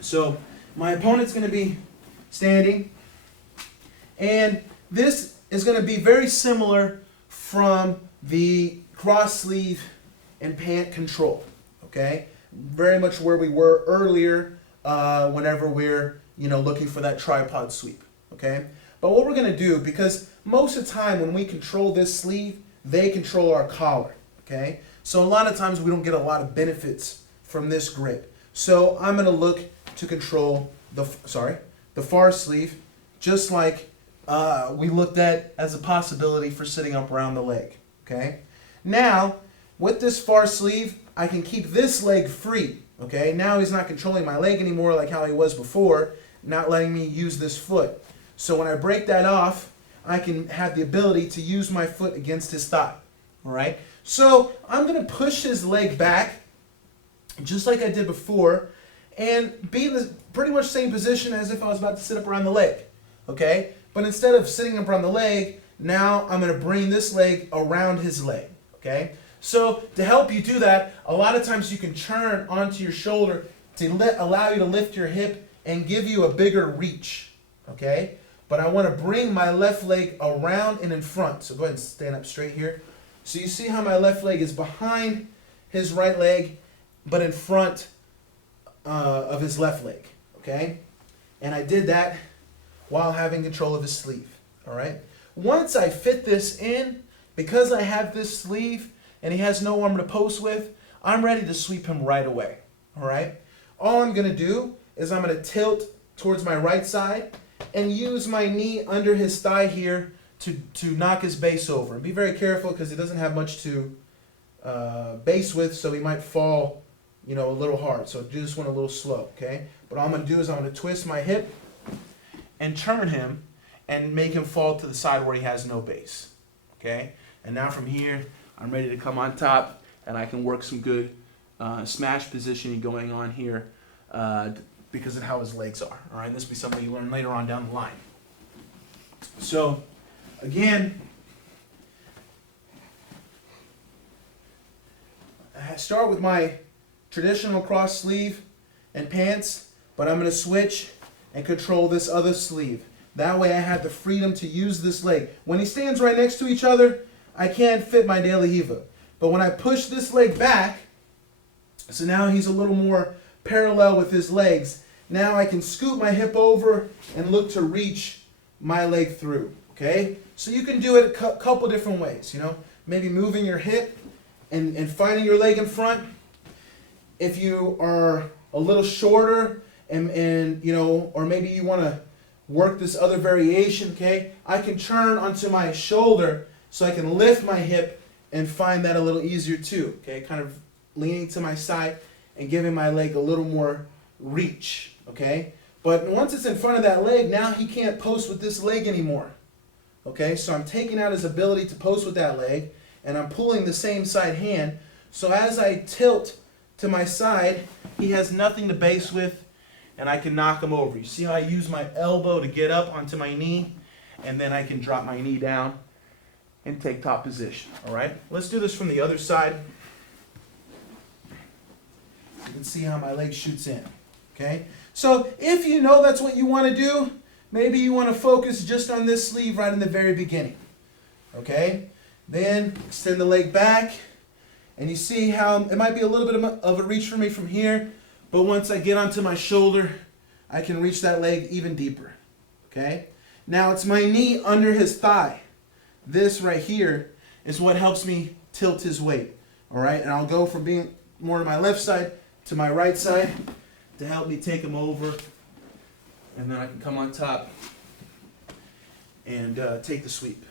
So my opponent's going to be standing, and this is going to be very similar from the cross sleeve and pant control, okay? Very much where we were earlier whenever we're, looking for that tripod sweep, okay? But what we're going to do, because most of the time when we control this sleeve, they control our collar, okay? So a lot of times we don't get a lot of benefits from this grip. So I'm going to look to control the far sleeve, just like we looked at as a possibility for sitting up around the leg, okay? Now, with this far sleeve, I can keep this leg free, okay? Now he's not controlling my leg anymore like how he was before, not letting me use this foot. So when I break that off, I can have the ability to use my foot against his thigh, all right? So I'm going to push his leg back, just like I did before, and be in the pretty much same position as if I was about to sit up around the leg, okay? But instead of sitting up around the leg, now I'm going to bring this leg around his leg, okay? So to help you do that, a lot of times you can turn onto your shoulder to allow you to lift your hip and give you a bigger reach, okay? But I want to bring my left leg around and in front. So go ahead and stand up straight here. So you see how my left leg is behind his right leg, but in front of his left leg, okay? And I did that while having control of his sleeve, all right? Once I fit this in, because I have this sleeve and he has no arm to post with, I'm ready to sweep him right away, all right? All I'm going to do is I'm going to tilt towards my right side and use my knee under his thigh here to knock his base over. And be very careful because he doesn't have much to base with, so he might fall, a little hard. So do this one a little slow, okay? But all I'm going to do is I'm going to twist my hip and turn him and make him fall to the side where he has no base, okay? And now from here, I'm ready to come on top, and I can work some good smash positioning going on here because of how his legs are, all right? This will be something you learn later on down the line. So, again, I start with my traditional cross sleeve and pants, but I'm going to switch and control this other sleeve. That way I have the freedom to use this leg. When he stands right next to each other, I can't fit my daily Riva. But when I push this leg back, so now he's a little more parallel with his legs, now I can scoot my hip over and look to reach my leg through, okay? So you can do it a couple different ways, maybe moving your hip and finding your leg in front. If you are a little shorter and or maybe you want to work this other variation, okay, I can turn onto my shoulder so I can lift my hip and find that a little easier too, okay, kind of leaning to my side and giving my leg a little more reach, okay? But once it's in front of that leg, now he can't post with this leg anymore, okay? So I'm taking out his ability to post with that leg, and I'm pulling the same side hand, so as I tilt to my side, he has nothing to base with, and I can knock him over. You see how I use my elbow to get up onto my knee, and then I can drop my knee down and take top position, all right? Let's do this from the other side. You can see how my leg shoots in, okay? So if you know that's what you want to do, maybe you want to focus just on this sleeve right in the very beginning, okay? Then extend the leg back, and you see how it might be a little bit of a reach for me from here, but once I get onto my shoulder, I can reach that leg even deeper, okay? Now it's my knee under his thigh. This right here is what helps me tilt his weight, all right? And I'll go from being more to my left side to my right side to help me take him over, and then I can come on top and take the sweep.